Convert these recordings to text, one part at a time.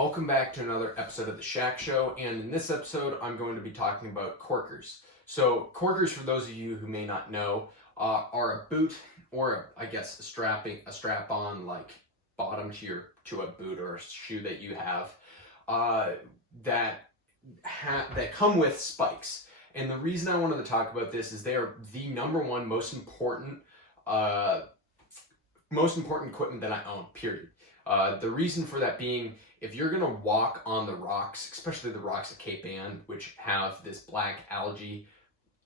Welcome back to another episode of The Shack Show, and in this episode I'm going to be talking about Korkers. So Korkers, for those of you who may not know, are a boot, or I guess a strap-on like bottom to a boot or a shoe that you have that come with spikes. And the reason I wanted to talk about this is they are the number one most important equipment that I own, period. The reason for that being, if you're going to walk on the rocks, especially the rocks at Cape Ann, which have this black algae,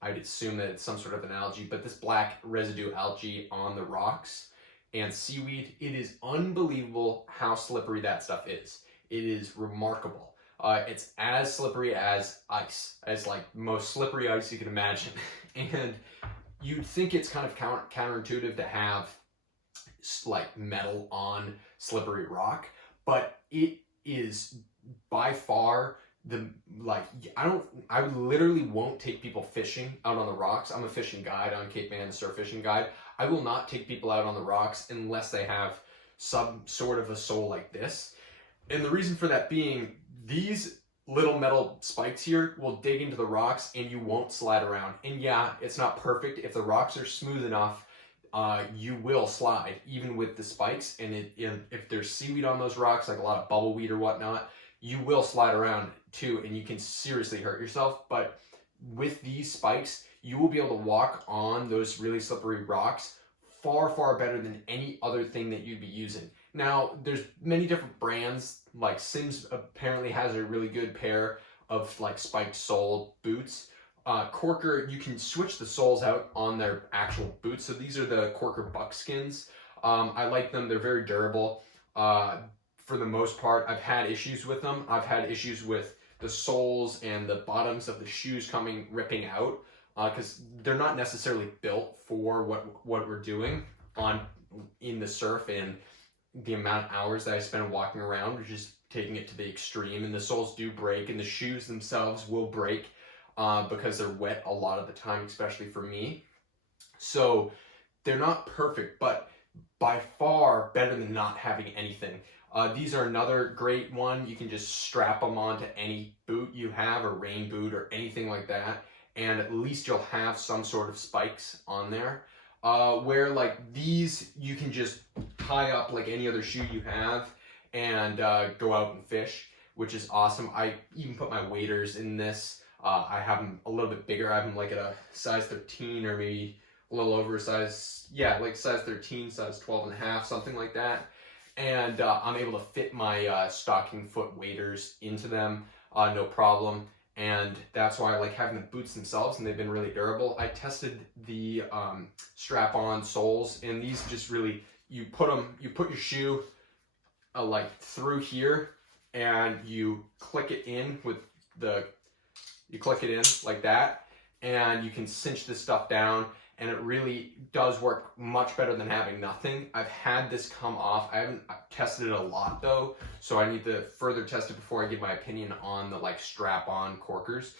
I'd assume that it's some sort of an algae, but this black residue algae on the rocks and seaweed, it is unbelievable how slippery that stuff is. It is remarkable. It's as slippery as ice, as like most slippery ice you can imagine. And you'd think it's kind of counterintuitive to have like metal on slippery rock, but it is by far I literally won't take people fishing out on the rocks. I'm a fishing guide on Cape Ann, a surfishing guide. I will not take people out on the rocks unless they have some sort of a sole like this. And the reason for that being, these little metal spikes here will dig into the rocks and you won't slide around. And yeah, it's not perfect. If the rocks are smooth enough, you will slide even with the spikes, and if there's seaweed on those rocks, like a lot of bubbleweed or whatnot, you will slide around too, and you can seriously hurt yourself. But with these spikes, you will be able to walk on those really slippery rocks far better than any other thing that you'd be using. Now, there's many different brands, like Sims apparently has a really good pair of like spiked sole boots. Korker, you can switch the soles out on their actual boots. So these are the Korkers Buckkins. I like them. They're very durable. For the most part, I've had issues with them. I've had issues with the soles and the bottoms of the shoes ripping out because they're not necessarily built for what we're doing in the surf and the amount of hours that I spend walking around, which is taking it to the extreme. And the soles do break, and the shoes themselves will break. Because they're wet a lot of the time, especially for me. So they're not perfect, but by far better than not having anything. These are another great one. You can just strap them onto any boot you have, or rain boot or anything like that, and at least you'll have some sort of spikes on there. Where like these, you can just tie up like any other shoe you have and go out and fish, which is awesome. I even put my waders in this. I have them a little bit bigger. I have them like at a size 13 or maybe a little over size 13, size 12 and a half, something like that. And I'm able to fit my stocking foot waders into them, no problem. And that's why I like having the boots themselves, and they've been really durable. I tested the strap-on soles, and these just really, you put your shoe like through here, and you click it in like that, and you can cinch this stuff down, and it really does work much better than having nothing. I've had this come off. I haven't tested it a lot though, so I need to further test it before I give my opinion on the like strap-on Korkers.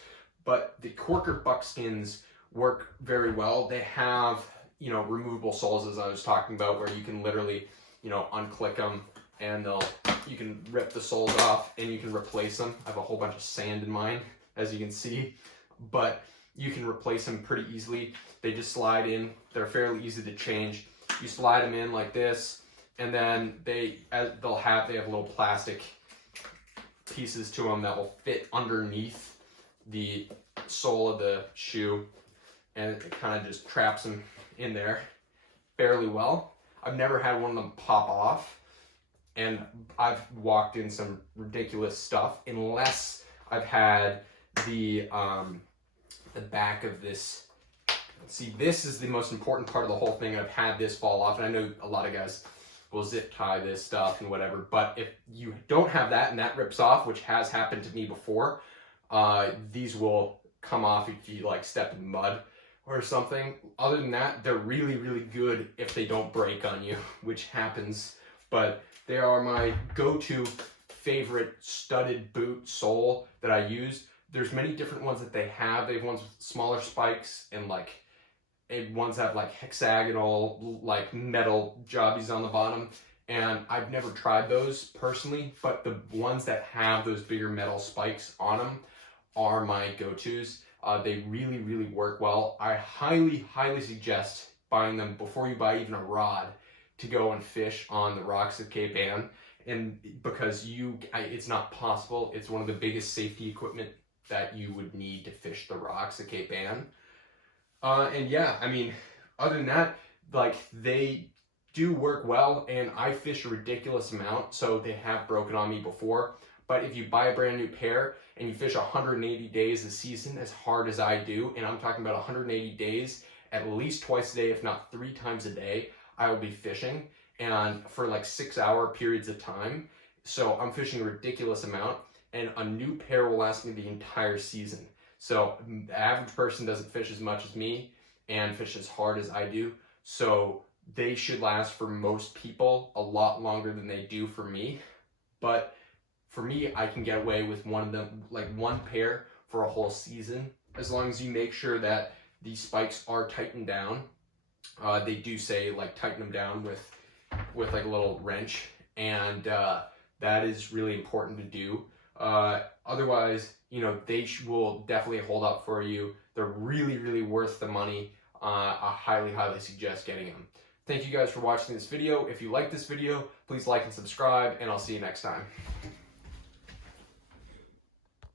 But the Korkers Buckkins work very well. They have, removable soles, as I was talking about, where you can literally, unclick them, and you can rip the soles off and you can replace them. I have a whole bunch of sand in mine, as you can see, but you can replace them pretty easily. They just slide in. They're fairly easy to change. You slide them in like this, and then they have little plastic pieces to them that will fit underneath the sole of the shoe, and it kind of just traps them in there fairly well. I've never had one of them pop off, and I've walked in some ridiculous stuff, unless I've had the back of this. See, this is the most important part of the whole thing. I've had this fall off, and I know a lot of guys will zip tie this stuff and whatever, but if you don't have that and that rips off, which has happened to me before, these will come off if you like step in mud or something. Other than that, they're really good if they don't break on you, which happens. But they are my go-to favorite studded boot sole that I use. There's many different ones that they have. They have ones with smaller spikes, and ones have like hexagonal like metal jobbies on the bottom. And I've never tried those personally, but the ones that have those bigger metal spikes on them are my go-tos. They really, really work well. I highly, highly suggest buying them before you buy even a rod to go and fish on the rocks of Cape Ann. And because it's not possible. It's one of the biggest safety equipment that you would need to fish the rocks at Cape Ann. And yeah, I mean, other than that, like, they do work well, and I fish a ridiculous amount, so they have broken on me before. But if you buy a brand new pair and you fish 180 days a season as hard as I do, and I'm talking about 180 days at least twice a day, if not 3 times a day, I will be fishing, and for like 6-hour periods of time. So I'm fishing a ridiculous amount, and a new pair will last me the entire season. So the average person doesn't fish as much as me and fish as hard as I do. So they should last for most people a lot longer than they do for me. But for me, I can get away with one of them, like one pair for a whole season, as long as you make sure that the spikes are tightened down. They do say like tighten them down with like a little wrench, and that is really important to do. Otherwise, you know, they will definitely hold up for you. They're really, really worth the money. I highly, highly suggest getting them. Thank you guys for watching this video. If you like this video, please like and subscribe, and I'll see you next time.